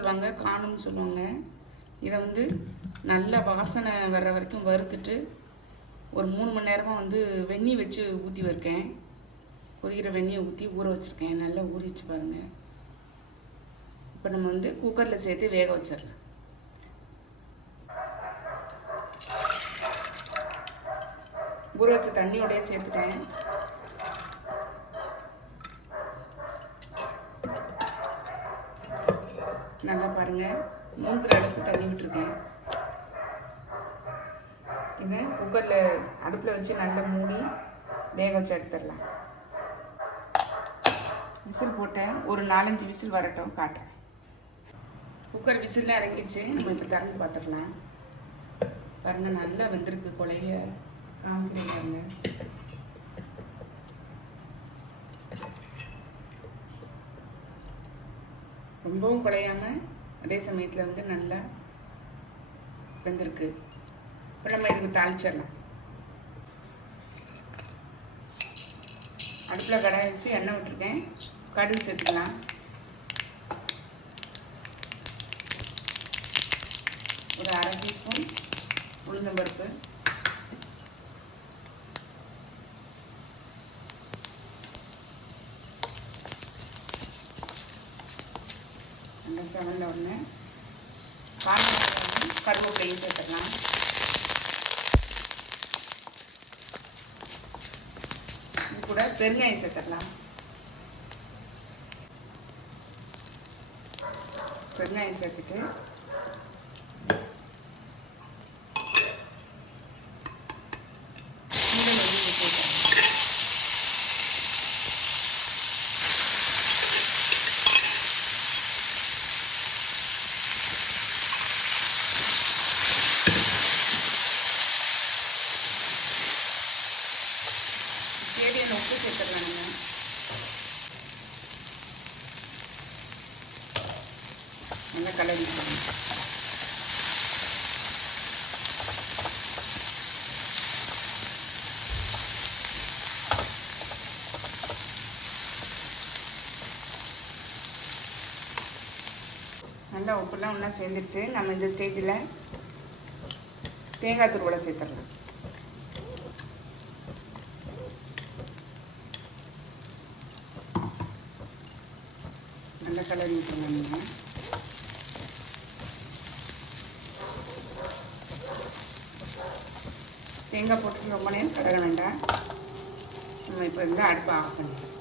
சொல்லுவாங்க, காணும்னு சொல்லுவாங்க. இதை வந்து நல்ல வாசனை வர்ற வரைக்கும் வறுத்துட்டு ஒரு 3 மணி நேரமாக வந்து வெந்நீர் வச்சு ஊற்றி வைக்கேன். கொதிக்கிற வெந்நியை ஊற்றி ஊற வச்சுருக்கேன். நல்லா ஊறிச்சு பாருங்கள். இப்போ நம்ம வந்து குக்கரில் சேர்த்து வேக வச்சிடலாம். ஊற வச்ச தண்ணியோடய சேர்த்துட்டேன். நல்லா பாருங்கள், மூங்குற அளவுக்கு தண்ணி விட்டுருக்கேன். இதை குக்கரில் அடுப்பில் வச்சு நல்லா மூடி வேக வச்சு எடுத்துடலாம். விசில் போட்டேன். ஒரு 4-5 விசில் வரட்டும், காட்டுறேன். குக்கர் விசிலில் இறங்கிடுச்சு. நம்ம இப்போ திறந்து பார்த்துக்கலாம். பாருங்கள், நல்லா வெந்திருக்கு. கொலைய காமிக்கிறேன் பாருங்க. ரொம்பவும் குழையாமல் அதே சமயத்தில் வந்து நல்லா வெந்திருக்கு. இப்போ நம்ம இதுக்கு தாளிச்சிடலாம். அடுப்பில் கடாய் வச்சு எண்ணெய் விட்டுருக்கேன். கடுகு சேர்த்துக்கலாம். ஒரு 1/2 டீஸ்பூன் உளுந்தம்பருப்பு, நல்லா செவந்த உடனே காய்கறி கருவேப்பிலையும் சேர்த்துக்கலாம். இது கூட பெருங்காயம் சேர்த்துக்கலாம். பெருங்காயம் சேர்த்துட்டு தேவையான உப்பு சேர்த்துடலாம். நம்ம நல்லா கலரி நல்லா உப்புலாம் ஒன்றா சேர்ந்துருச்சு. நம்ம இந்த ஸ்டேஜில் தேங்காய் துருவலை சேர்த்துடலாம். நல்ல கலர் ஊற்றணும். தேங்காய் போட்டு ரொம்ப நேரம் கடக வேண்டாம். நம்ம இப்போ அடுப்பை ஆஃப் பண்ணிடலாம்.